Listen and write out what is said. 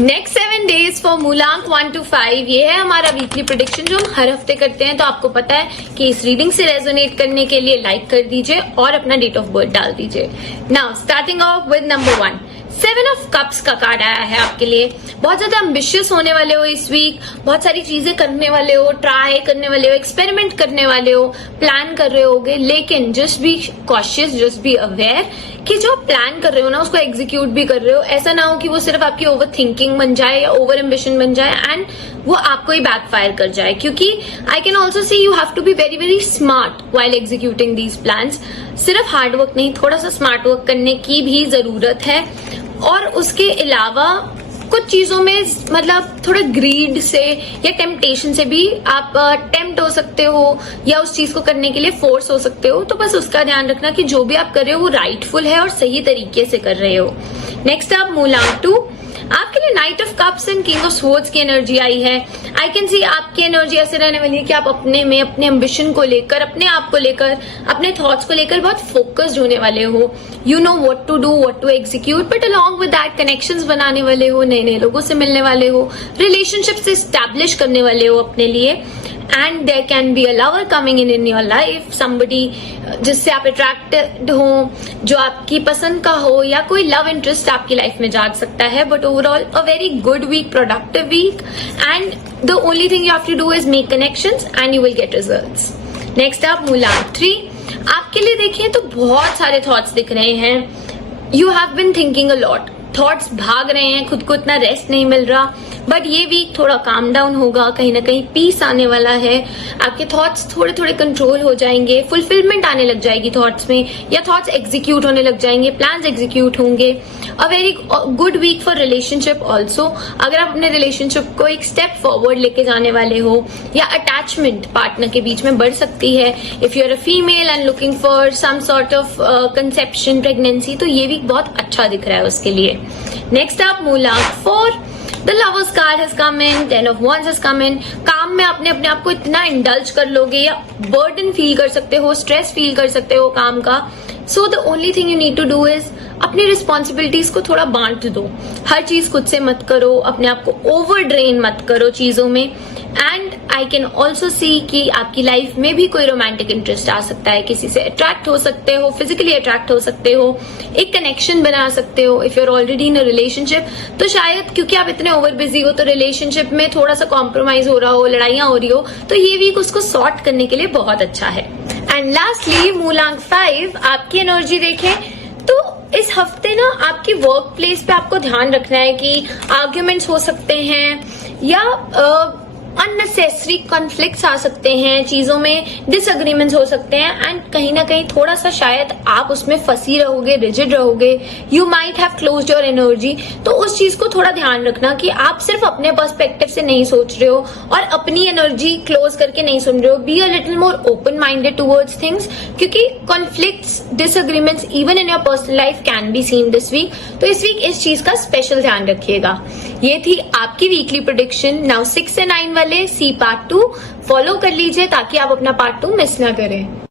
Next 7 days for मूलांक 1 to 5 ये है हमारा वीकली प्रेडिक्शन जो हम हर हफ्ते करते हैं। तो आपको पता है कि इस रीडिंग से रेजोनेट करने के लिए लाइक कर दीजिए और अपना डेट ऑफ बर्थ डाल दीजिए। Now starting of with number 1, 7 of Cups का कार्ड आया है आपके लिए। बहुत ज्यादा एम्बिशियस होने वाले हो इस वीक, बहुत सारी चीजें करने वाले हो, ट्राई करने वाले हो, एक्सपेरिमेंट करने वाले हो, प्लान कर रहे होगे, लेकिन just be cautious, just be aware कि जो प्लान कर रहे हो ना उसको एग्जीक्यूट भी कर रहे हो। ऐसा ना हो कि वो सिर्फ आपकी ओवर थिंकिंग बन जाए या ओवर एम्बिशन बन जाए एंड वो आपको ही बैकफायर कर जाए, क्योंकि I can also see you have to be very very smart while executing these plans. सिर्फ हार्ड वर्क नहीं, थोड़ा सा स्मार्ट वर्क करने की भी जरूरत है। और उसके अलावा कुछ चीजों में मतलब थोड़ा ग्रीड से या टेम्पटेशन से भी आप टेम्प्ट हो सकते हो या उस चीज को करने के लिए फोर्स हो सकते हो। तो बस उसका ध्यान रखना कि जो भी आप कर रहे हो वो राइटफुल है और सही तरीके से कर रहे हो। नेक्स्ट आप मूलांक 2, आपके लिए night of cups and king of swords की एनर्जी आई है। आई कैन सी आपकी एनर्जी ऐसे रहने वाली है कि आप अपने में, अपने एम्बिशन को लेकर, अपने आप को लेकर, अपने थॉट्स को लेकर बहुत फोकस्ड होने वाले हो। You know what to do, what to execute, but along with that connections बनाने वाले हो, नए नए लोगों से मिलने वाले हो, रिलेशनशिप से स्टैब्लिश करने वाले हो अपने लिए। And there can be a lover coming in your life, somebody जिससे आप अट्रैक्टेड हो, जो आपकी पसंद का हो, या कोई लव इंटरेस्ट आपकी लाइफ में जाग सकता है। But overall a very good week, productive week, and the only thing you have to do is make connections and you will get results. Next आप मूलांक 3, आपके लिए देखें तो बहुत सारे थॉट्स दिख रहे हैं। You have been thinking a lot, thoughts भाग रहे हैं, खुद को इतना रेस्ट नहीं मिल रहा। बट ये वीक थोड़ा काम डाउन होगा, कहीं ना कहीं पीस आने वाला है, आपके थॉट्स थोड़े थोड़े कंट्रोल हो जाएंगे, फुलफिलमेंट आने लग जाएगी थॉट्स में, या थॉट्स एग्जीक्यूट होने लग जाएंगे, प्लान्स एग्जीक्यूट होंगे। A very good week for relationship also. अगर आप अपने रिलेशनशिप को एक स्टेप फॉरवर्ड लेके जाने वाले हो, या अटैचमेंट पार्टनर के बीच में बढ़ सकती है, if you are a female and looking for some sort of conception, pregnancy, तो ये वीक बहुत अच्छा दिख रहा है उसके लिए। नेक्स्ट आप मूलांक 4, The Lovers card has come in, 10 of Wands has come in। काम में अपने आप को इतना इंडल्ज कर लोगे या बर्डन फील कर सकते हो, स्ट्रेस फील कर सकते हो काम का। So the only thing you need to do is अपनी रिस्पॉन्सिबिलिटीज को थोड़ा बांट दो। हर चीज खुद से मत करो, अपने आप को ओवर ड्रेन मत करो चीजों में। एंड आई कैन ऑल्सो सी कि आपकी लाइफ में भी कोई रोमांटिक इंटरेस्ट आ सकता है, किसी से अट्रैक्ट हो सकते हो, फिजिकली अट्रैक्ट हो सकते हो, एक कनेक्शन बना सकते हो। If you are already in a relationship तो शायद क्योंकि आप इतने ओवर बिजी हो तो रिलेशनशिप में थोड़ा सा कॉम्प्रोमाइज हो रहा हो, लड़ाइयां हो रही हो, तो ये वीक उसको सॉर्ट करने के लिए बहुत अच्छा है। एंड लास्टली मूलांक 5, आपकी एनर्जी देखें तो इस हफ्ते ना आपकी वर्क प्लेस पे आपको ध्यान रखना है कि आर्ग्यूमेंट्स हो सकते हैं या अननेसेसरी कॉन्फ्लिक्ट्स आ सकते हैं, चीजों में डिसएग्रीमेंट्स हो सकते हैं, एंड कहीं ना कहीं थोड़ा सा शायद आप उसमें फंसी रहोगे, रिजिड रहोगे। You might have closed your energy. तो उस चीज को थोड़ा ध्यान रखना कि आप सिर्फ अपने पर्सपेक्टिव से नहीं सोच रहे हो और अपनी एनर्जी क्लोज करके नहीं सुन रहे हो। Be a little more open minded towards things, क्योंकि conflicts, disagreements even in your personal life can be seen this week. तो इस वीक इस चीज का स्पेशल ध्यान रखिएगा। ये थी आपकी वीकली प्रेडिक्शन। नाउ 6 से 9 वाले सी पार्ट 2 फॉलो कर लीजिए ताकि आप अपना पार्ट 2 मिस ना करें।